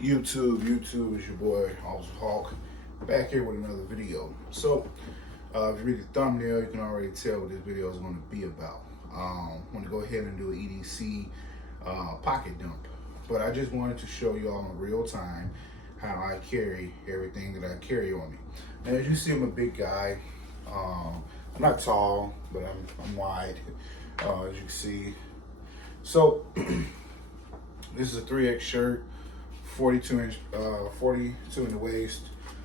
YouTube is your boy, Officer Hawk, back here with another video. So, if you read the thumbnail, you can already tell what this video is going to be about. I'm going to go ahead and do an EDC pocket dump, but I just wanted to show you all in real time how I carry everything that I carry on me. And as you see, I'm a big guy. I'm not tall, but I'm wide, as you can see. So, this is a 3X shirt. 42 in the waist,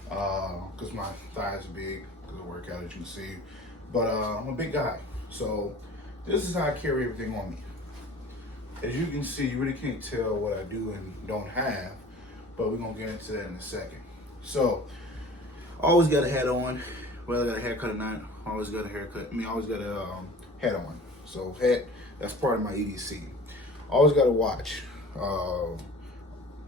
because my thighs are big because I work out, as you can see. But I'm a big guy, so this is how I carry everything on me. As you can see, you really can't tell what I do and don't have, but we're gonna get into that in a second. So, always got a hat on, whether I got a haircut or not. Always got a haircut. Always got a hat on. So hat, that's part of my EDC. Always got a watch.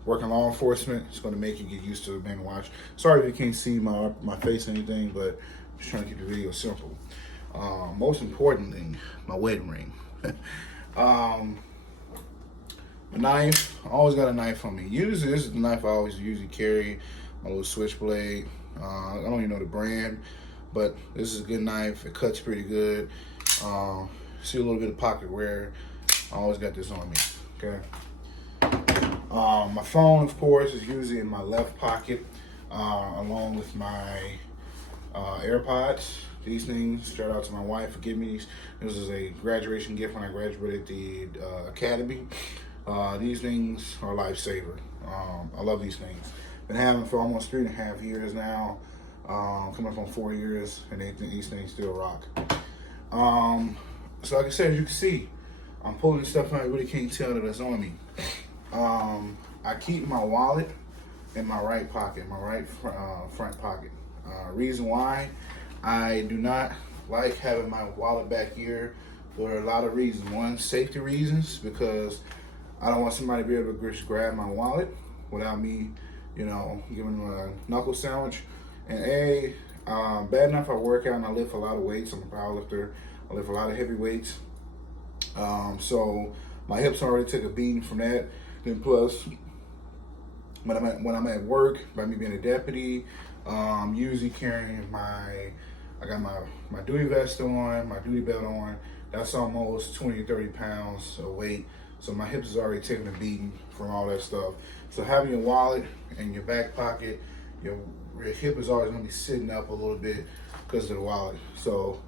Working law enforcement, it's going to make you get used to being watched. Sorry if you can't see my face or anything, but I'm just trying to keep the video simple. Most importantly, my wedding ring. My knife, I always got a knife on me. Usually, this is the knife I always usually carry, my little switchblade. I don't even know the brand, but this is a good knife. It cuts pretty good. See a little bit of pocket wear. I always got this on me, okay? My phone, of course, is usually in my left pocket, along with my AirPods. These things, shout out to my wife for giving me these. This was a graduation gift when I graduated the academy. These things are a lifesaver. I love these things. Been having them for almost 3.5 years now, coming up on 4 years, and these things still rock. So like I said, as you can see, I'm pulling stuff out. I really can't tell that it's on me. I keep my wallet in my right pocket, my right front pocket. Reason why, I do not like having my wallet back here for a lot of reasons. One, safety reasons, because I don't want somebody to be able to just grab my wallet without me, giving them a knuckle sandwich. And bad enough I work out and I lift a lot of weights. I'm a powerlifter. I lift a lot of heavy weights. So my hips already took a beating from that. Then plus, when I'm at work, by me being a deputy, I'm usually carrying I got my duty vest on, my duty belt on. That's almost 20 to 30 pounds of weight. So my hips is already taking a beating from all that stuff. So having your wallet in your back pocket, your hip is always gonna be sitting up a little bit because of the wallet. So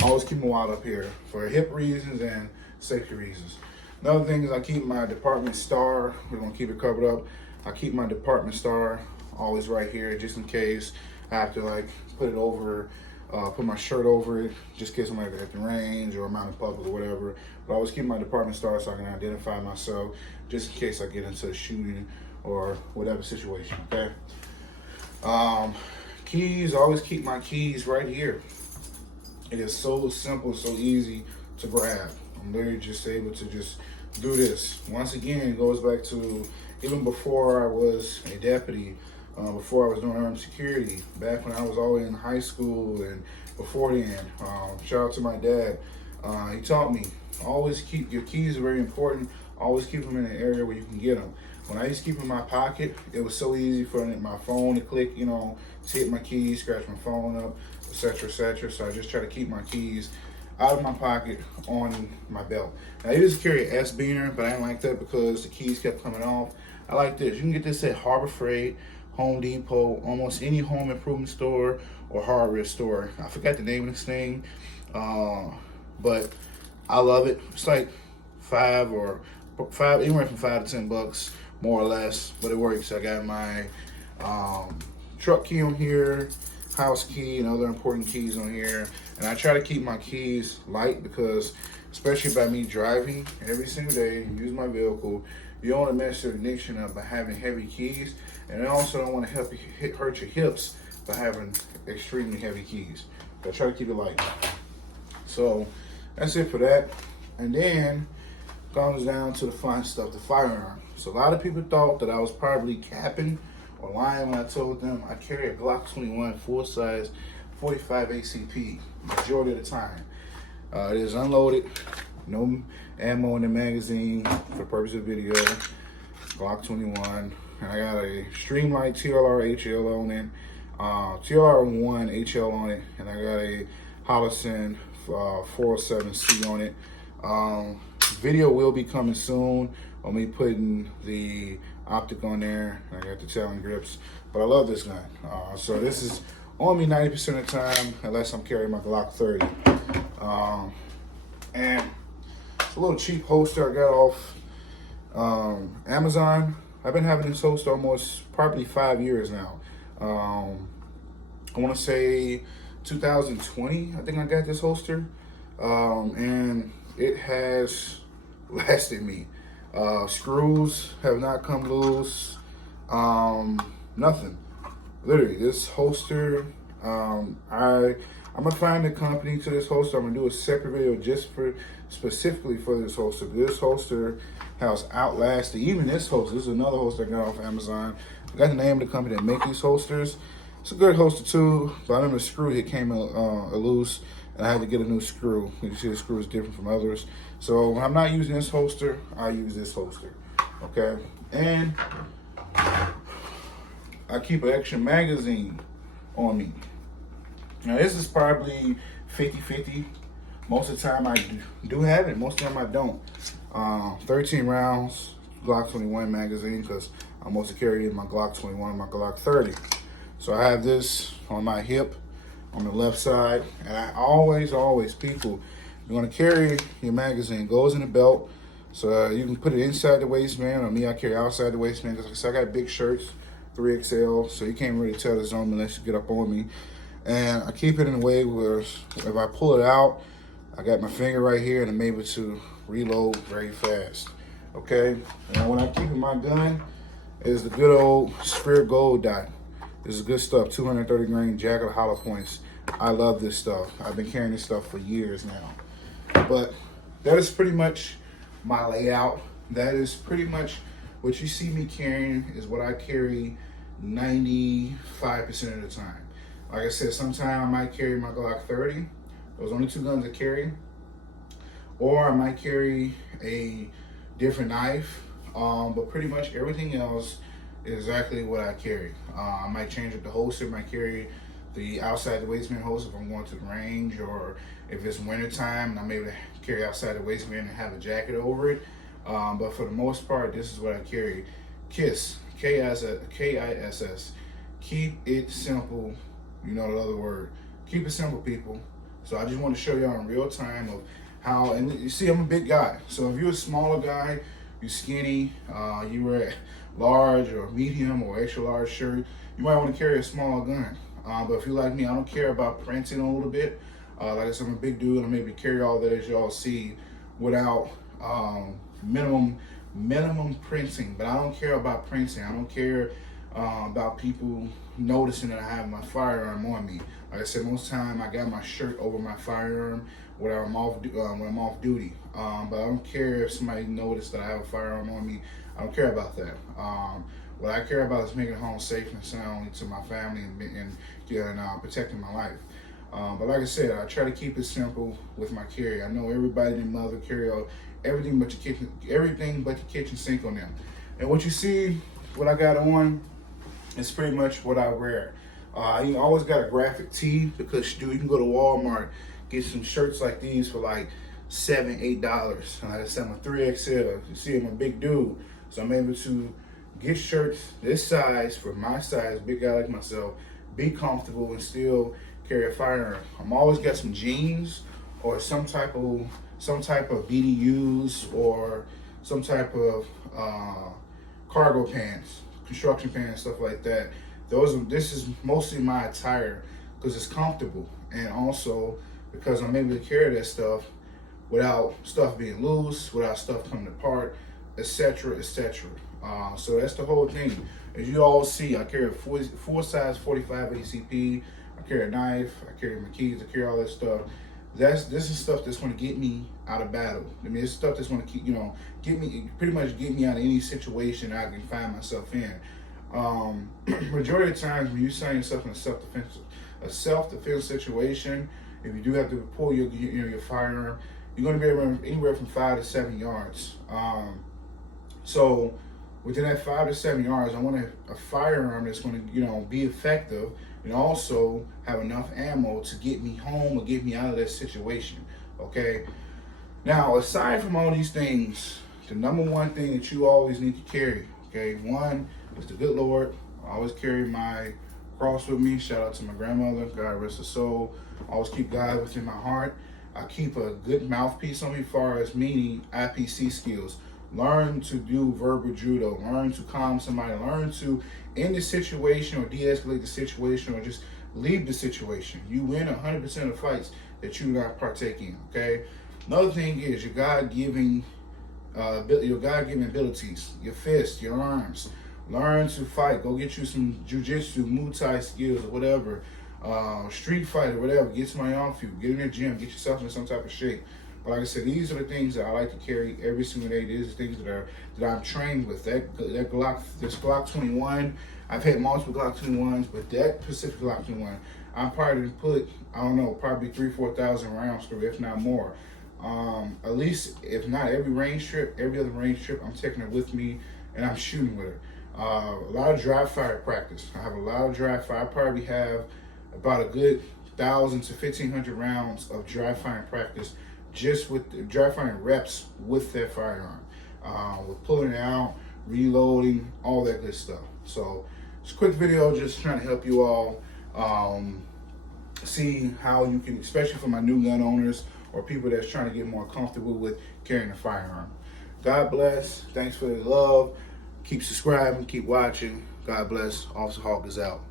I always keep my wallet up here for hip reasons and safety reasons. Another thing is I keep my department star. We're gonna keep it covered up. I keep my department star always right here, just in case I have to put it over, put my shirt over it, just in case I'm at the range or I'm out in public or whatever. But I always keep my department star so I can identify myself, just in case I get into a shooting or whatever situation. Okay. Keys. I always keep my keys right here. It is so simple, so easy to grab. I'm literally just able to just do this. Once again, it goes back to even before I was a deputy, before I was doing armed security, back when I was always in high school and before then. Shout out to my dad. He taught me, always keep your keys are very important. Always keep them in an area where you can get them. When I used to keep them in my pocket, it was so easy for my phone to click, to hit my keys, scratch my phone up, etc., etc. So I just try to keep my keys out of my pocket on my belt. Now, I used to carry an S-Beaner, but I didn't like that because the keys kept coming off. I like this. You can get this at Harbor Freight, Home Depot, almost any home improvement store or hardware store. I forgot the name of this thing, but I love it. It's like anywhere from $5 to $10, more or less, but it works. I got my truck key on here, house key, and other important keys on here. And I try to keep my keys light because, especially by me driving every single day, use my vehicle, you don't want to mess your ignition up by having heavy keys, and I also don't want to hurt your hips by having extremely heavy keys. So I try to keep it light. So that's it for that. And then comes down to the fun stuff, the firearm. So a lot of people thought that I was probably capping or lying when I told them I carry a Glock 21 full-size 45 ACP majority of the time. It is unloaded, no ammo in the magazine for the purpose of video. Glock 21, and I got a Streamlight TLR HL on it, TLR1 HL on it, and I got a Hollison 407C on it. Video will be coming soon on me putting the optic on there. I got the Talon grips, but I love this gun. So this is on me 90% of the time, unless I'm carrying my Glock 30. And it's a little cheap holster I got off Amazon. I've been having this holster almost probably 5 years now. I want to say 2020, I think I got this holster. And it has lasted me. Screws have not come loose. Nothing. Literally, this holster, I'm gonna find a company to this holster. I'm gonna do a separate video just specifically for this holster. This holster has outlasted even this holster. This is another holster I got off Amazon. I got the name of the company that make these holsters. It's a good holster too, but I remember the screw here came loose, and I had to get a new screw. You see the screw is different from others. So when I'm not using this holster, I use this holster, okay? And I keep an extra magazine on me. Now this is probably 50-50. Most of the time I do have it, most of the time I don't. 13 rounds, Glock 21 magazine, because I'm mostly carrying my Glock 21 and my Glock 30. So I have this on my hip, on the left side, and I always, people, you're gonna carry your magazine, goes in the belt, so you can put it inside the waistband, or me, I carry outside the waistband, because I got big shirts, 3XL, so you can't really tell this on me unless you get up on me. And I keep it in a way where if I pull it out, I got my finger right here, and I'm able to reload very fast, okay? And when I keep in my gun is the good old Spirit Gold Dot. This is good stuff, 230 grain jacket hollow points. I love this stuff. I've been carrying this stuff for years now. But that is pretty much my layout. That is pretty much what you see me carrying is what I carry 95% of the time. Like I said, sometimes I might carry my Glock 30. Those are only two guns I carry. Or I might carry a different knife. But pretty much everything else is exactly what I carry. I might change up the holster, might carry the outside the waistband holster if I'm going to the range, or if it's winter time and I'm able to carry outside the waistband and have a jacket over it. But for the most part, this is what I carry. KISS, K-I-S-S. Keep it simple. You know the other word. Keep it simple, people. So I just want to show y'all in real time of how, and you see I'm a big guy. So if you're a smaller guy, you're skinny, you wear large or medium or extra large shirt, you might want to carry a smaller gun. But if you're like me, I don't care about printing a little bit. Like I said, I'm a big dude, I'm able to carry all that as y'all see without minimum printing. But I don't care about printing. I don't care about people noticing that I have my firearm on me. Like I said, most time I got my shirt over my firearm when I'm off duty. But I don't care if somebody noticed that I have a firearm on me. I don't care about that. What I care about is making it home safe and sound to my family and protecting my life. But like I said, I try to keep it simple with my carry. I know everybody and their mother carry everything but the kitchen sink on them. And what you see, what I got on, is pretty much what I wear. You always got a graphic tee, because dude, you can go to Walmart, get some shirts like these for like $7, $8. And like I said, I'm a 3XL. You see, I'm a big dude, so I'm able to get shirts this size for my size, big guy like myself, be comfortable and still carry a firearm. I'm always got some jeans or some type of BDUs or some type of cargo pants, construction pants, stuff like that. This is mostly my attire because it's comfortable, and also because I'm able to carry that stuff without stuff being loose, without stuff coming apart, etc., etc. So that's the whole thing. As you all see, I carry a full size 45 ACP. I carry a knife. I carry my keys. I carry all that stuff. This is stuff that's going to get me out of battle. I mean, it's stuff that's going to keep, get me out of any situation I can find myself in. Majority of the times when you find yourself in a self-defense situation, if you do have to pull your firearm, you're going to be anywhere from 5 to 7 yards. So within that 5 to 7 yards, I want a firearm that's going to, be effective and also have enough ammo to get me home or get me out of that situation. Okay. Now, aside from all these things, the number one thing that you always need to carry, okay, one is the good Lord. I always carry my cross with me. Shout out to my grandmother, God rest her soul. I always keep God within my heart. I keep a good mouthpiece on me as far as meaning IPC skills. Learn to do verbal judo. Learn to calm somebody. Learn to end the situation or de-escalate the situation or just leave the situation. You win 100% of fights that you do not partake in, okay? Another thing is your God-given abilities, your fists, your arms. Learn to fight. Go get you some jiu-jitsu, Muay Thai skills, or whatever. Street fight or whatever. Get somebody on you. Get in the gym. Get yourself in some type of shape. But like I said, these are the things that I like to carry every single day. These are things that I'm trained with. That Glock, this Glock 21. I've had multiple Glock 21s, but that specific Glock 21, I'm probably put, I don't know, probably 3,000-4,000 rounds through, if not more. At least, if not every range trip, every other range trip, I'm taking it with me and I'm shooting with it. A lot of dry fire practice. I have a lot of dry fire. I probably have about a good 1,000 to 1,500 rounds of dry fire practice, just with dry firing reps with that firearm, with pulling it out, reloading, all that good stuff. So it's a quick video, just trying to help you all see how you can, especially for my new gun owners or people that's trying to get more comfortable with carrying a firearm. God bless. Thanks for the love. Keep subscribing. Keep watching. God bless. Officer Hawk is out.